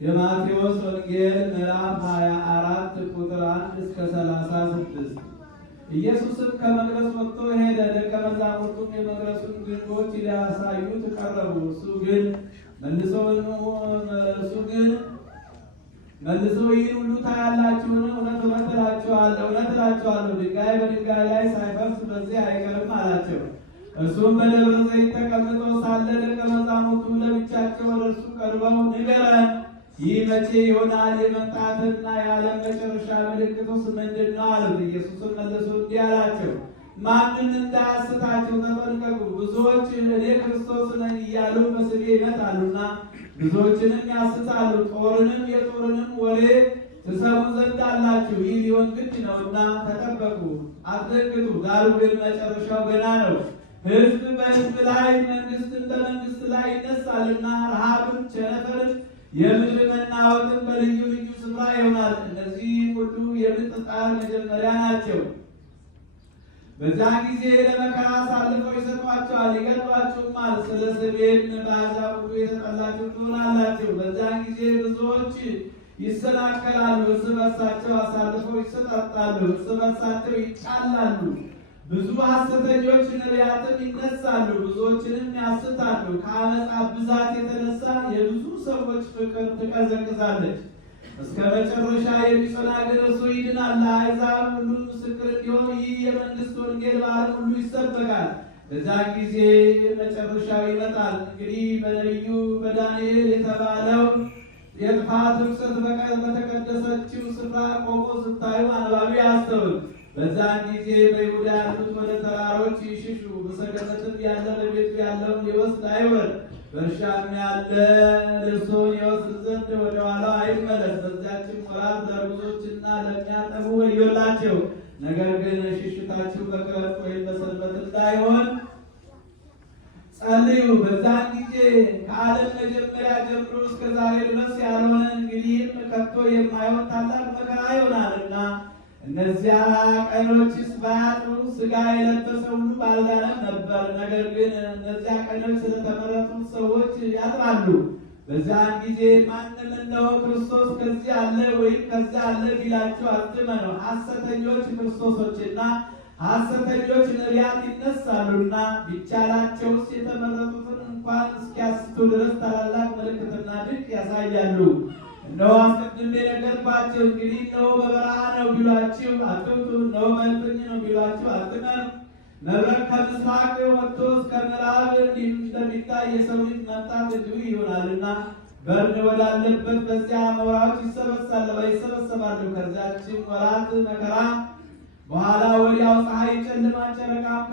የማቴዎስ ወንጌል ምዕራፍ 24 ቁጥር 1 እስከ 36። ኢየሱስም ከመቅደስ ወጥቶ ሄደ። ደቀ መዛሙርቱም የመቅደሱን ግንቦች ሊያሳዩት ቀረቡ። እሱ ግን መልሶ ይህን ሁሉ ታያላችሁን? እውነት እላችኋለሁ ድንጋይ በድንጋይ ላይ ሳይፈርስ በዚህ አይቀርም አላቸው። እርሱም በደብረ ዘይት ተቀምጦ ሳለ ደቀ መዛሙርቱ ለብቻቸው ወደ እርሱ ቀርበው ንገረን፣ ይህ መቼ ይሆናል? የመምጣትና የዓለም መጨረሻ ምልክቱስ ምንድን ነው አሉት። ኢየሱስም መልሶ እንዲህ አላቸው፣ ማንም እንዳያስታችሁ ተጠንቀቁ። ብዙዎች እኔ ክርስቶስ ነኝ እያሉ በስሜ ይመጣሉና ብዙዎችንም ያስታሉ። የጦርንም ወሬ ትሰሙ ዘንድ አላችሁ። ይህ ሊሆን ግድ ነውና ተጠበቁ፣ አትደንግጡ። ዳሩ ግን መጨረሻው ገና ነው። ሕዝብ በሕዝብ ላይ መንግሥትም በመንግሥት ላይ ይነሳልና ረሃብም፣ ቸነፈርም፣ የምድር መናወጥም በልዩ ልዩ ስፍራ ይሆናል። እነዚህ ሁሉ የምጥ ጣር መጀመሪያ ናቸው። በዚያን ጊዜ ለመከራ አሳልፈው ይሰጧቸዋል፣ ይገድሏችሁማል። ስለ ስሜም በአሕዛብ ሁሉ የተጠላችሁ ትሆናላችሁ። በዚያን ጊዜ ብዙዎች ይሰናከላሉ፣ እርስ በርሳቸው አሳልፈው ይሰጣጣሉ፣ እርስ በርሳቸው ይጣላሉ። ብዙ ሐሰተኞች ነቢያትም ይነሳሉ፣ ብዙዎችንም ያስታሉ። ከዓመፃ ብዛት የተነሳ የብዙ ሰዎች ፍቅር ትቀዘቅዛለች። እስከ መጨረሻ የሚጸና ግን እርሱ ይድናል። ለአሕዛብ ሁሉ ምስክር እንዲሆን ይህ የመንግሥት ወንጌል በዓለም ሁሉ ይሰበካል። በዚያን ጊዜ መጨረሻው ይመጣል። እንግዲህ በነቢዩ በዳንኤል የተባለው የጥፋት ርኵሰት በተቀደሰችው ስፍራ ቆሞ ስታዩ አንባቢ አስተውል። በዛን ጊዜ በይሁዳ ያሉት ወደ ተራሮች ይሽሹ። በሰገነትም ያለ በቤቱ ያለውን ሊወስድ አይውረድ። በእርሻም ያለ ልብሱን ይወስድ ዘንድ ወደ ኋላው አይመለስ። በዚያችም ወራት ለርጉዞችና ለሚያጠቡ ወዮላቸው። ነገር ግን ሽሽታችሁ በዕረፍት ወይም በሰንበት እንዳይሆን ጸልዩ። በዛን ጊዜ ከዓለም መጀመሪያ ጀምሮ እስከ ዛሬ ድረስ ያልሆነ እንግዲህም ከቶ የማይሆን ታላቅ መከራ ይሆናልና እነዚያ ቀኖችስ ባያጥሩ ሥጋ የለበሰ ሁሉ ባልዳነም ነበር። ነገር ግን እነዚያ ቀኖች ስለተመረጡት ሰዎች ያጥራሉ። በዚያን ጊዜ ማንም እነሆ ክርስቶስ ከዚህ አለ ወይም ከዚያ አለ ቢላችሁ አትመኑ። ሐሰተኞች ክርስቶሶችና ሐሰተኞች ነቢያት ይነሳሉና ቢቻላቸውስ የተመረጡትን እንኳን እስኪያስቱ ድረስ ታላላቅ ምልክትና ድንቅ ያሳያሉ። እነሆ አስቀድሜ ነገርኳችሁ። እንግዲህ እነሆ በበረሃ ነው ቢሏችሁ አትውጡ፣ እነሆ በእልፍኝ ነው ቢሏችሁ አትመኑ። መብረቅ ከምሥራቅ ወጥቶ እስከ ምዕራብ እንደሚታይ የሰው ልጅ መምጣት እንዲሁ ይሆናልና በርን ወዳለበት በዚያ አሞራዎች ይሰበሰባሉ። ከዚያችም ወራት መከራ በኋላ ወዲያው ፀሐይ ይጨልማል፣ ጨረቃም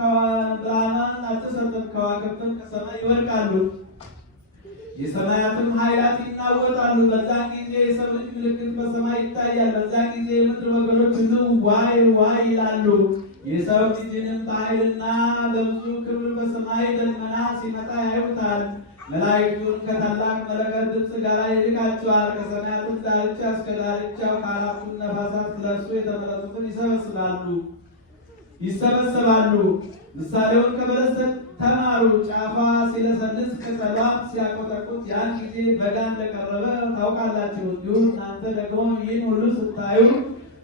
ብርሃኗን አትሰጥም፣ ከዋክብትም ከሰማይ ይወድቃሉ፣ የሰማያትም ኃይላት ይናወጣሉ። በዛን ጊዜ የሰው ልጅ ምልክት በሰማይ ይታያል። በዛን ጊዜ የምድር ወገኖች ሁሉ ዋይ ዋይ ይላሉ። የሰው ልጅንም በኃይልና በብዙ ክብር በሰማይ ደመና ሲመጣ ያዩታል። መላእክቱን ከታላቅ መለከት ድምፅ ጋር ይልካቸዋል። ከሰማያትም ዳርቻ እስከ ዳርቻው ከአራቱም ነፋሳት ለእርሱ የተመረጡትን ይሰበሰባሉ። ምሳሌውን ከበለስ ተማሩ። ጫፏ ሲለሰልስ ቅጠሏም ሲያቆጠቁጥ ያን ጊዜ በጋ እንደቀረበ ታውቃላችሁ። እንዲሁም እናንተ ደግሞ ይህን ሁሉ ስታዩ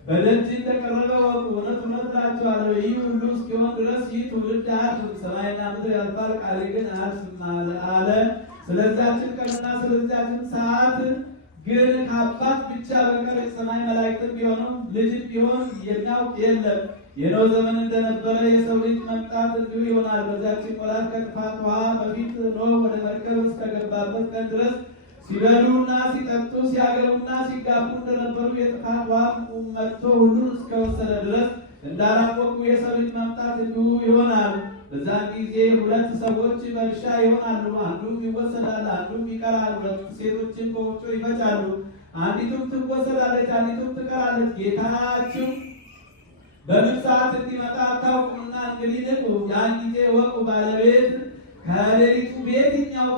በደጅ እንደቀረበ ወቁ። እውነት እላችኋለሁ ይህ ሁሉ እስኪሆን ድረስ ይህ ትውልድ አያልፍም። ሰማይና ምድር ያልፋል፣ ቃሌ ግን አያልፍም አለ። ስለዚያችን ቀንና ስለዚያችን ሰዓት ግን ከአባት ብቻ በቀር የሰማይ መላእክትም ቢሆኑ ልጅም ቢሆን የሚያውቅ የለም። የኖህ ዘመን እንደነበረ የሰው ልጅ መምጣት እንዲሁ ይሆናል። በዚያችን ወራት ከጥፋት ውሃ በፊት ኖህ ወደ መርከብ እስከገባበት ቀን ድረስ ሲበሉና ሲጠጡ ሲያገቡና ሲጋቡ እንደነበሩ የጥፋት ውሃ መጥቶ ሁሉን እስከወሰደ ድረስ እንዳላወቁ የሰው ልጅ መምጣት እንዲሁ ይሆናል። በዛን ጊዜ ሁለት ሰዎች በእርሻ ይሆናሉ፣ አንዱም ይወሰዳል፣ አንዱም ይቀራል። ሁለት ሴቶችን በወፍጮ ይፈጫሉ፣ አንዲቱም ትወሰዳለች፣ አንዲቱም ትቀራለች። ጌታችሁ በምን ሰዓት እንዲመጣ አታውቁምና እንግዲህ ንቁ፣ ያን ጊዜ ወቁ። ባለቤት ከሌሊቱ በየትኛው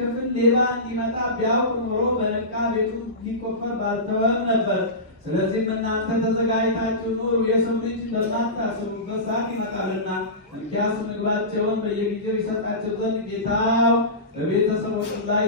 ክፍል ሌባ እንዲመጣ ቢያውቅ ኖሮ በነቃ ቤቱ ሊቆፈር ባልተወም ነበር። ስለዚህም እናንተ ተዘጋጅታችሁ ኑሩ፣ የሰው ልጅ በማታስቡበት ሰዓት ይመጣልና። እንኪያስ ምግባቸውን በየጊዜው ይሰጣቸው ዘንድ ጌታው በቤተሰቦች ላይ